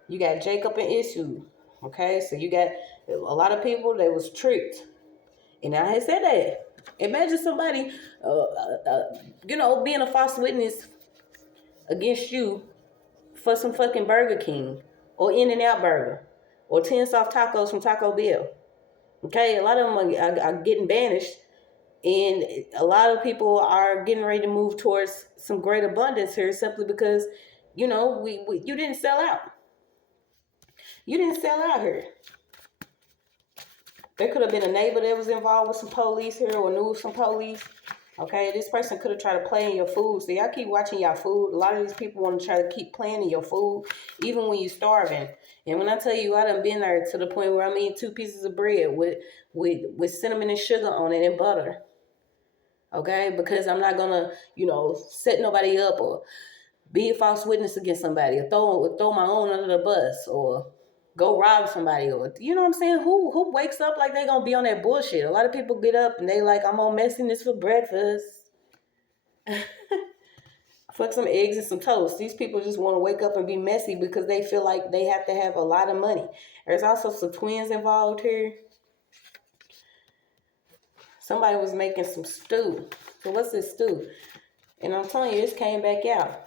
You got Jacob and Esau, okay? So you got a lot of people that was tricked. And I had said that. Imagine somebody, being a false witness against you for some fucking Burger King or In-N-Out Burger or 10 soft tacos from Taco Bell. Okay, a lot of them are getting banished, and a lot of people are getting ready to move towards some great abundance here simply because, you didn't sell out. You didn't sell out here. There could have been a neighbor that was involved with some police here or knew some police. Okay, this person could have tried to play in your food. So y'all keep watching y'all food. A lot of these people want to try to keep playing in your food, even when you're starving. And when I tell you, I done been there to the point where I'm eating 2 pieces of bread with cinnamon and sugar on it and butter. Okay, because I'm not gonna, set nobody up or be a false witness against somebody or throw my own under the bus or go rob somebody, or you know what I'm saying? Who wakes up like they gonna be on that bullshit? A lot of people get up and they like, I'm on messiness for breakfast. Fuck some eggs and some toast. These people just want to wake up and be messy because they feel like they have to have a lot of money. There's also some twins involved here. Somebody was making some stew. So what's this stew? And I'm telling you, this came back out.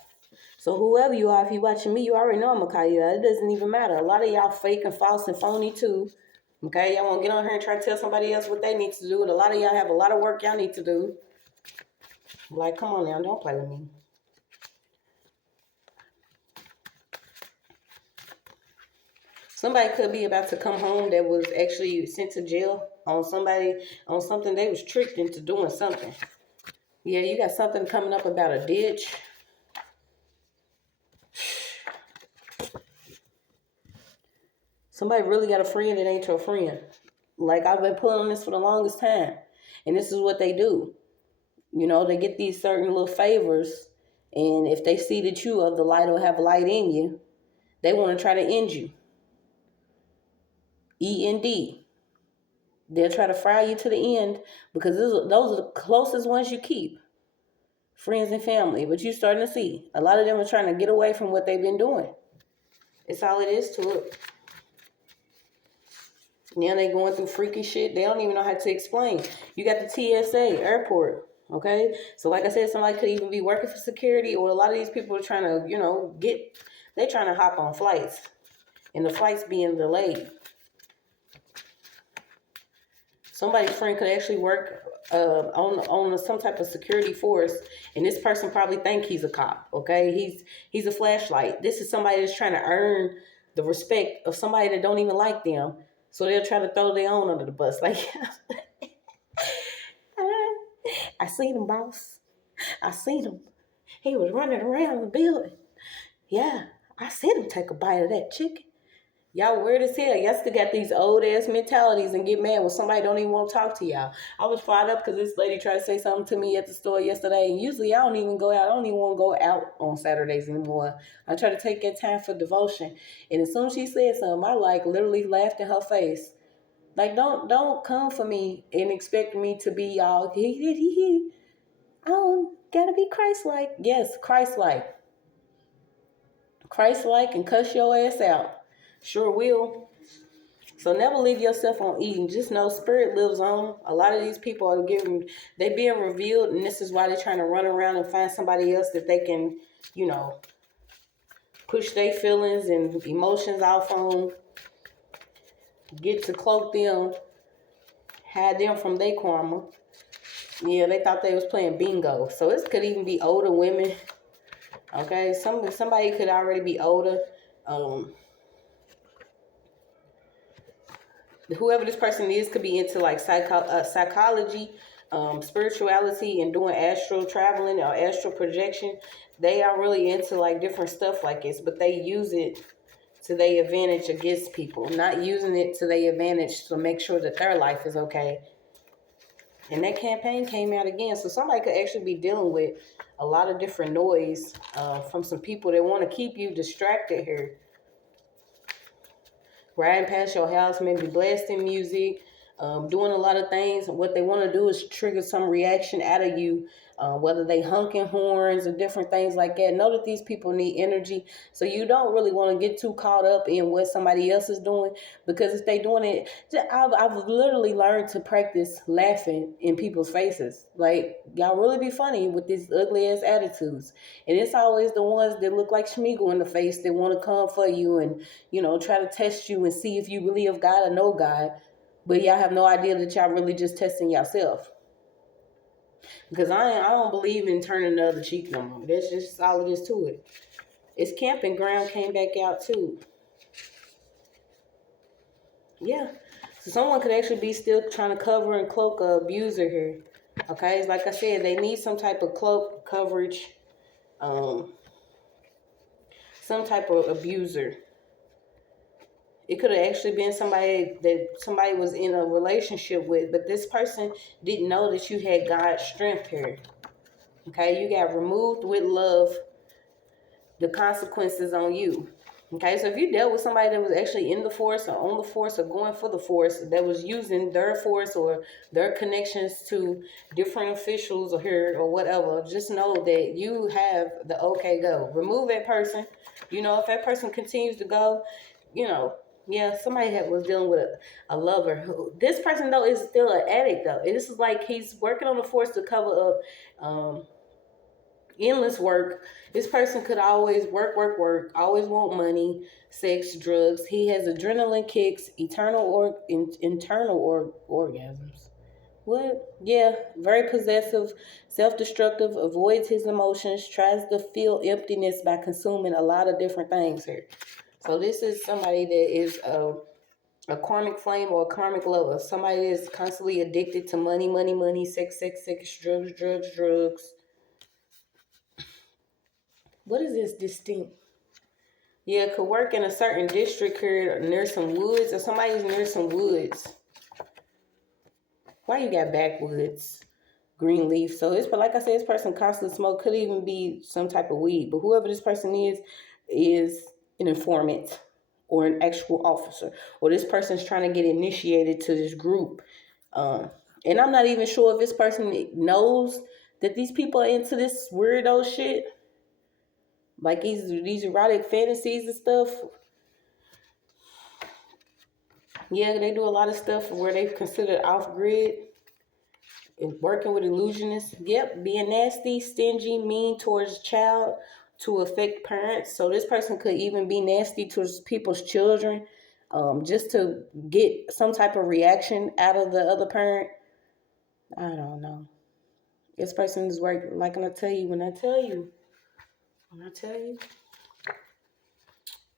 So whoever you are, if you're watching me, you already know I'm going to call you out. It doesn't even matter. A lot of y'all fake and false and phony too. Okay? Y'all want to get on here and try to tell somebody else what they need to do. And a lot of y'all have a lot of work y'all need to do. Like, come on now. Don't play with me. Somebody could be about to come home that was actually sent to jail on something they was tricked into doing something. Yeah, you got something coming up about a ditch. Somebody really got a friend that ain't your friend. Like, I've been pulling this for the longest time. And this is what they do. They get these certain little favors. And if they see that you of the light or have light in you, they want to try to end you. END. They'll try to fry you to the end because those are the closest ones you keep. Friends and family. But you're starting to see. A lot of them are trying to get away from what they've been doing. It's all it is to it. Now they going through freaky shit. They don't even know how to explain. You got the TSA, airport, okay? So like I said, somebody could even be working for security, or a lot of these people are trying to, they're trying to hop on flights. and the flight's being delayed. Somebody's friend could actually work on some type of security force, and this person probably think he's a cop. Okay, he's a flashlight. This is somebody that's trying to earn the respect of somebody that don't even like them, so they'll try to throw their own under the bus. Like, I seen him, boss. I seen him. He was running around the building. Yeah, I seen him take a bite of that chicken. Y'all weird as hell. Y'all still got these old ass mentalities and get mad when somebody don't even want to talk to y'all. I was fired up because this lady tried to say something to me at the store yesterday. And usually I don't even go out. I don't even want to go out on Saturdays anymore. I try to take that time for devotion. And as soon as she said something, I literally laughed in her face. Like, don't come for me and expect me to be all I don't gotta be Christ-like. Yes, Christ-like. Christ-like and cuss your ass out. Sure will. So never leave yourself on eating. Just know spirit lives on. A lot of these people are they being revealed, and this is why they're trying to run around and find somebody else that they can, push their feelings and emotions off on. Get to cloak them, hide them from their karma. Yeah, they thought they was playing bingo. So this could even be older women. Okay, somebody could already be older. Whoever this person is could be into like psychology, spirituality, and doing astral traveling or astral projection. They are really into like different stuff like this, but they use it to their advantage against people, not using it to their advantage to make sure that their life is okay. And that campaign came out again, so somebody could actually be dealing with a lot of different noise from some people that want to keep you distracted here. Riding past your house, maybe blasting music, doing a lot of things. What they want to do is trigger some reaction out of you, whether they honking horns or different things like that. Know that these people need energy, so you don't really want to get too caught up in what somebody else is doing, because if they doing it, I've literally learned to practice laughing in people's faces. Like, y'all really be funny with these ugly ass attitudes, and it's always the ones that look like Schmeagle in the face that want to come for you and try to test you and see if you really have God or know God. But y'all have no idea that y'all really just testing yourself. Because I don't believe in turning the other cheek no more. That's just all it is to it. It's camping ground came back out too. Yeah. So someone could actually be still trying to cover and cloak a abuser here. Okay? It's like I said, they need some type of cloak coverage. Some type of abuser. It could have actually been somebody that somebody was in a relationship with, but this person didn't know that you had God's strength here. Okay, you got removed with love, the consequences on you. Okay, so if you dealt with somebody that was actually in the force or on the force or going for the force, that was using their force or their connections to different officials or here or whatever, just know that you have the okay go. Remove that person. If that person continues to go, yeah, somebody was dealing with a lover. This person, though, is still an addict, though. This is like he's working on the force to cover up endless work. This person could always work, always want money, sex, drugs. He has adrenaline kicks, internal orgasms. What? Yeah, very possessive, self-destructive, avoids his emotions, tries to feel emptiness by consuming a lot of different things here. So this is somebody that is a karmic flame or a karmic lover. Somebody that is constantly addicted to money, sex, drugs. What is this distinct? Yeah, could work in a certain district here near some woods, or somebody's near some woods. Why you got backwoods? Green leaf. So it's, but like I said, this person constantly smoke, could even be some type of weed. But whoever this person is an informant or an actual officer, or this person's trying to get initiated to this group. And I'm not even sure if this person knows that these people are into this weirdo shit, like these erotic fantasies and stuff. Yeah, they do a lot of stuff where they've considered off-grid and working with illusionists. Yep, being nasty, stingy, mean towards a child, to affect parents. So this person could even be nasty to people's children, just to get some type of reaction out of the other parent. I don't know. This person is working, like when I tell you,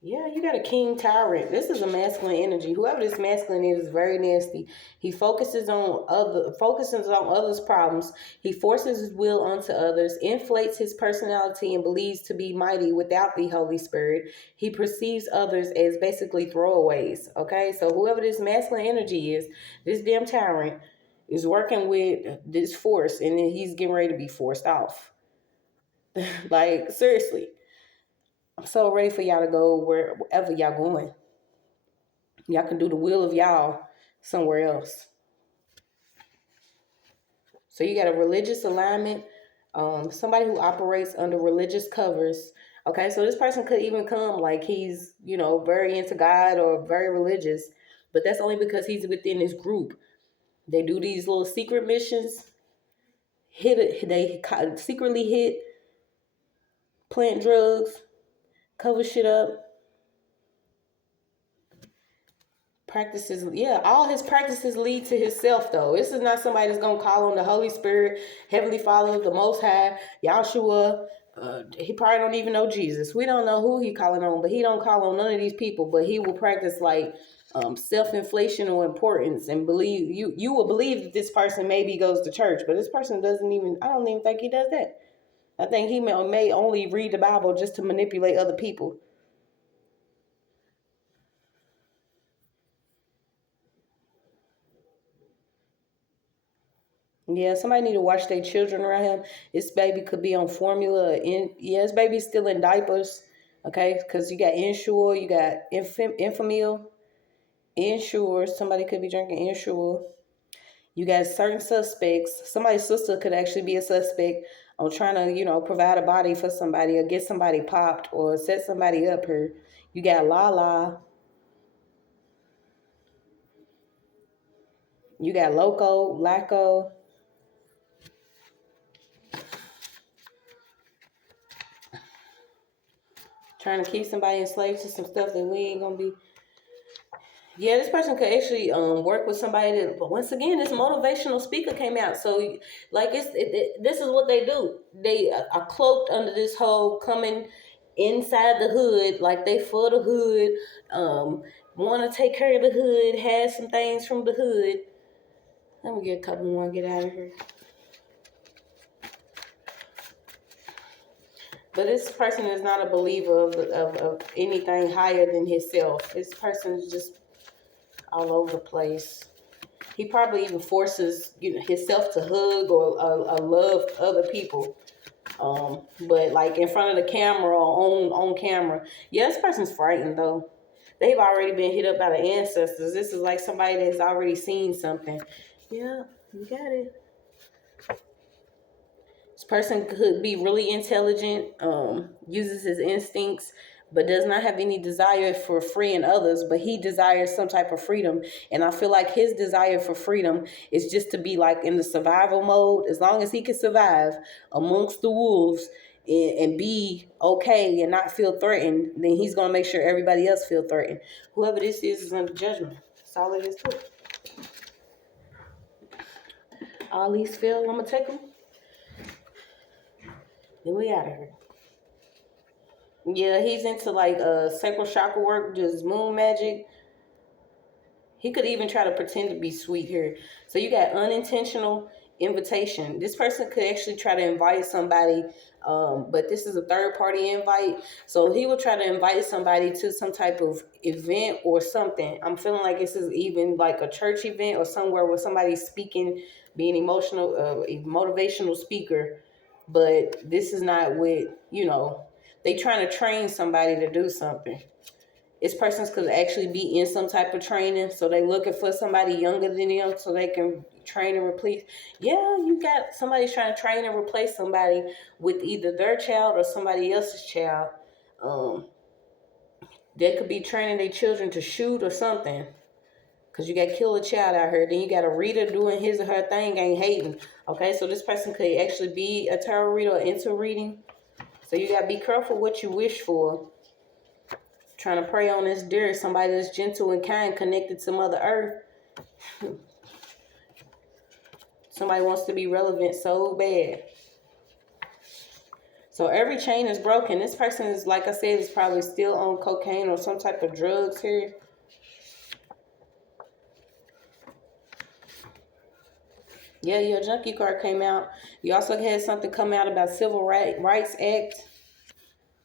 yeah, you got a king tyrant. This is a masculine energy. Whoever this masculine is very nasty. He focuses on others' problems. He forces his will onto others, inflates his personality, and believes to be mighty without the Holy Spirit. He perceives others as basically throwaways. Okay, so whoever this masculine energy is, this damn tyrant is working with this force, and then he's getting ready to be forced off. Like, seriously. I'm so ready for y'all to go wherever y'all going. Y'all can do the will of y'all somewhere else. So you got a religious alignment, somebody who operates under religious covers. Okay, so this person could even come like he's, very into God or very religious, but that's only because he's within this group. They do these little secret missions, they secretly hit, plant drugs, cover shit up, practices. Yeah, all his practices lead to himself, though. This is not somebody that's gonna call on the Holy Spirit, Heavenly Father, the Most High, Yahshua. He probably don't even know Jesus. We don't know who he calling on, but he don't call on none of these people. But he will practice like self-inflation or importance, and believe you will believe that this person maybe goes to church, but this person doesn't even. I don't even think he does that. I think he may only read the Bible just to manipulate other people. Yeah, somebody need to watch their children around him. This baby could be on formula. This baby's still in diapers. Okay, because you got Ensure, you got Infamil, Ensure. Somebody could be drinking Ensure. You got certain suspects. Somebody's sister could actually be a suspect on trying to, provide a body for somebody or get somebody popped or set somebody up here. You got Lala. You got Loco, Laco. Trying to keep somebody enslaved to some stuff that we ain't gonna be. Yeah, this person could actually work with somebody that, but once again, this motivational speaker came out. So, like, this is what they do. They are cloaked under this whole coming inside the hood, like they for the hood, want to take care of the hood, have some things from the hood. Let me get a couple more and get out of here. But this person is not a believer of anything higher than himself. This person is just all over the place. He probably even forces himself to hug or love other people. But like in front of the camera or on camera. Yeah, this person's frightened though. They've already been hit up by the ancestors. This is like somebody that's already seen something. Yeah, you got it. This person could be really intelligent, uses his instincts, but does not have any desire for freeing others, but he desires some type of freedom. And I feel like his desire for freedom is just to be like in the survival mode. As long as he can survive amongst the wolves and be okay and not feel threatened, then he's going to make sure everybody else feel threatened. Whoever this is under judgment. That's all it is to it. All these fail, I'm going to take them. Then we out of here. Yeah, he's into like sacral chakra work, just moon magic. He could even try to pretend to be sweet here. So you got unintentional invitation. This person could actually try to invite somebody, but this is a third party invite. So he will try to invite somebody to some type of event or something. I'm feeling like this is even like a church event or somewhere where somebody's speaking, being emotional, a motivational speaker. But this is not with, they trying to train somebody to do something. This person could actually be in some type of training, so they looking for somebody younger than them so they can train and replace. Yeah, you got somebody trying to train and replace somebody with either their child or somebody else's child. They could be training their children to shoot or something. Because you got to kill a child out here. Then you got a reader doing his or her thing, ain't hating. Okay, so this person could actually be a tarot reader or into reading. So you got to be careful what you wish for. Trying to prey on this deer, somebody that's gentle and kind, connected to Mother Earth. Somebody wants to be relevant so bad. So every chain is broken. This person is, like I said, is probably still on cocaine or some type of drugs here. Yeah, your junkie card came out. You also had something come out about Civil Rights Act,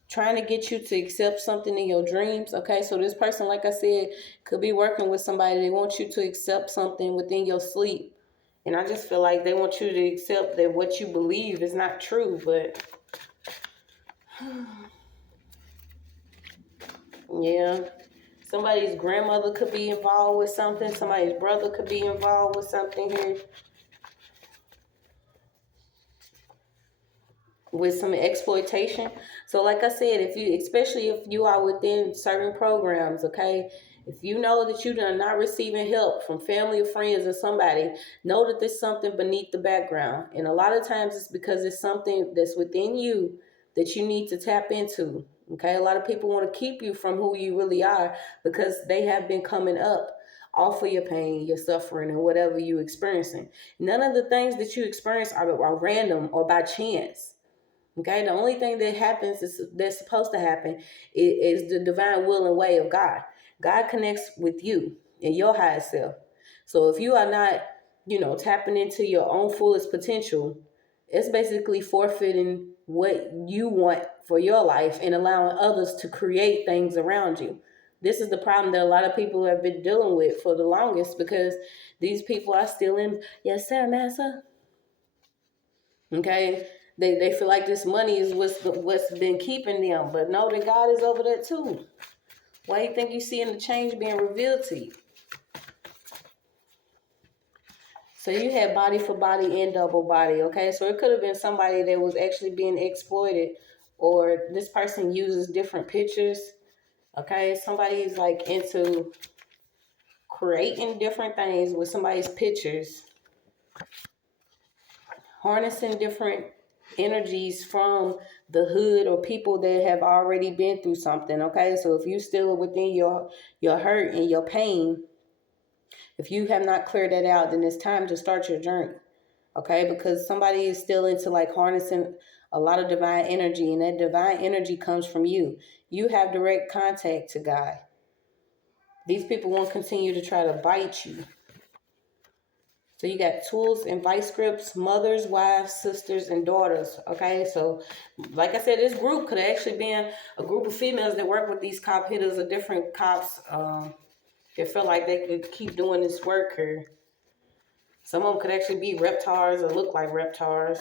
trying to get you to accept something in your dreams. Okay, so this person, like I said, could be working with somebody. They want you to accept something within your sleep. And I just feel like they want you to accept that what you believe is not true, but yeah. Somebody's grandmother could be involved with something. Somebody's brother could be involved with something here. With some exploitation. So like I said, especially if you are within certain programs, okay, if you know that you're not receiving help from family or friends or somebody, know that there's something beneath the background. And a lot of times it's because it's something that's within you that you need to tap into. Okay, a lot of people want to keep you from who you really are because they have been coming up off of your pain, your suffering, and whatever you're experiencing. None of the things that you experience are random or by chance. Okay, the only thing that happens that's supposed to happen is the divine will and way of God. God connects with you and your highest self. So if you are not, tapping into your own fullest potential, it's basically forfeiting what you want for your life and allowing others to create things around you. This is the problem that a lot of people have been dealing with for the longest, because these people are still in, yes sir, massa. Okay, they feel like this money is what's been keeping them, but know that God is over that too. Why do you think you seeing the change being revealed to you? So you had body for body and double body. Okay, so it could have been somebody that was actually being exploited, or this person uses different pictures. Okay, somebody's like into creating different things with somebody's pictures, harnessing different energies from the hood or people that have already been through something. Okay, so if you still within your hurt and your pain, if you have not cleared that out, then it's time to start your journey. Okay, because somebody is still into like harnessing a lot of divine energy, and that divine energy comes from you. You have direct contact to God. These people won't continue to try to bite you. So you got tools and vice grips, mothers, wives, sisters, and daughters. Okay, so like I said, this group could actually be a group of females that work with these cop hitters or different cops. They feel like they could keep doing this work here. Some of them could actually be reptars or look like reptars,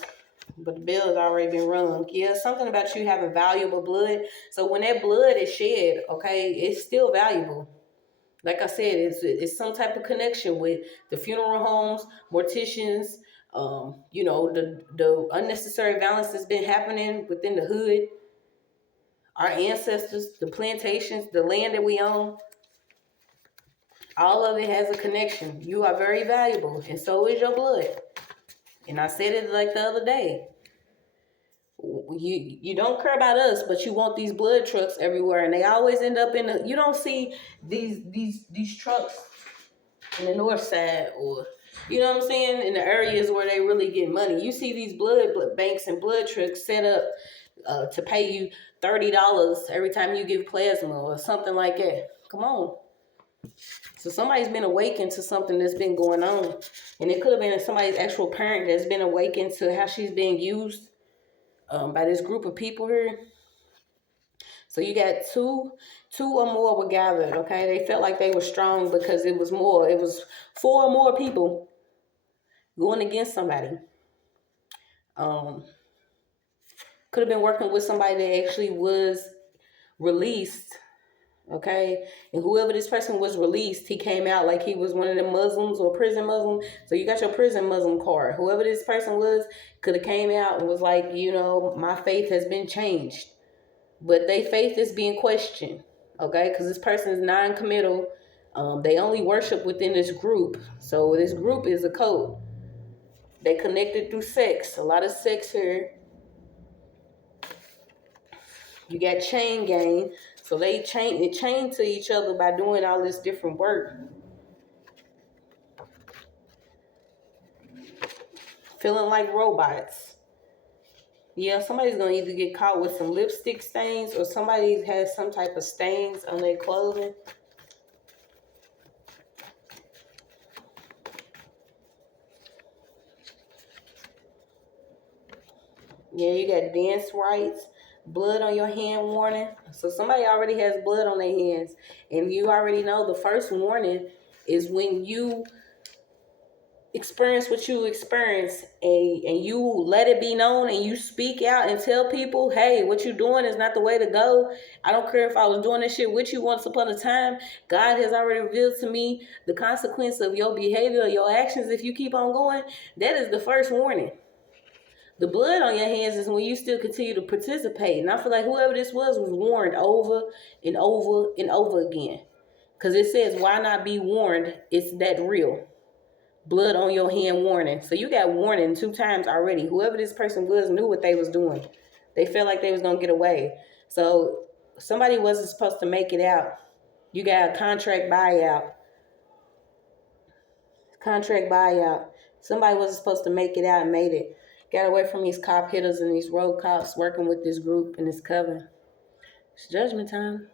but the bill has already been rung. Yeah, something about you having valuable blood. So when that blood is shed, okay, it's still valuable. Like I said, it's some type of connection with the funeral homes, morticians, the unnecessary violence that's been happening within the hood, our ancestors, the plantations, the land that we own. All of it has a connection. You are very valuable, and so is your blood. And I said it like the other day. You don't care about us, but you want these blood trucks everywhere, and they always end up in the. You don't see these trucks in the north side, or you know what I'm saying, in the areas where they really get money. You see these blood banks and blood trucks set up to pay you $30 every time you give plasma or something like that. Come on. So somebody's been awakened to something that's been going on, and it could have been somebody's actual parent that's been awakened to how she's being used by this group of people here. So you got two or more were gathered. Okay, they felt like they were strong because it was more. It was 4 or more people going against somebody. Could have been working with somebody that actually was released. Okay, and whoever this person was released, he came out like he was one of the Muslims or prison Muslim. So you got your prison Muslim card. Whoever this person was could have came out and was like, my faith has been changed, but their faith is being questioned. Okay, because this person is non-committal. They only worship within this group. So this group is a cult. They connected through sex. A lot of sex here. You got chain gang. So they chain to each other by doing all this different work. Feeling like robots. Yeah, somebody's going to either get caught with some lipstick stains or somebody has some type of stains on their clothing. Yeah, you got dance rights, blood on your hand warning. So somebody already has blood on their hands. And you already know the first warning is when you experience what you experience and you let it be known and you speak out and tell people, hey, what you're doing is not the way to go. I don't care if I was doing this shit with you once upon a time. God has already revealed to me the consequence of your behavior, your actions if you keep on going. That is the first warning. The blood on your hands is when you still continue to participate. And I feel like whoever this was warned over and over and over again. Because it says, why not be warned? It's that real. Blood on your hand warning. So you got warning 2 times already. Whoever this person was knew what they was doing. They felt like they was going to get away. So somebody wasn't supposed to make it out. You got a contract buyout. Somebody wasn't supposed to make it out and made it. Got away from these cop hitters and these road cops working with this group and this coven. It's judgment time.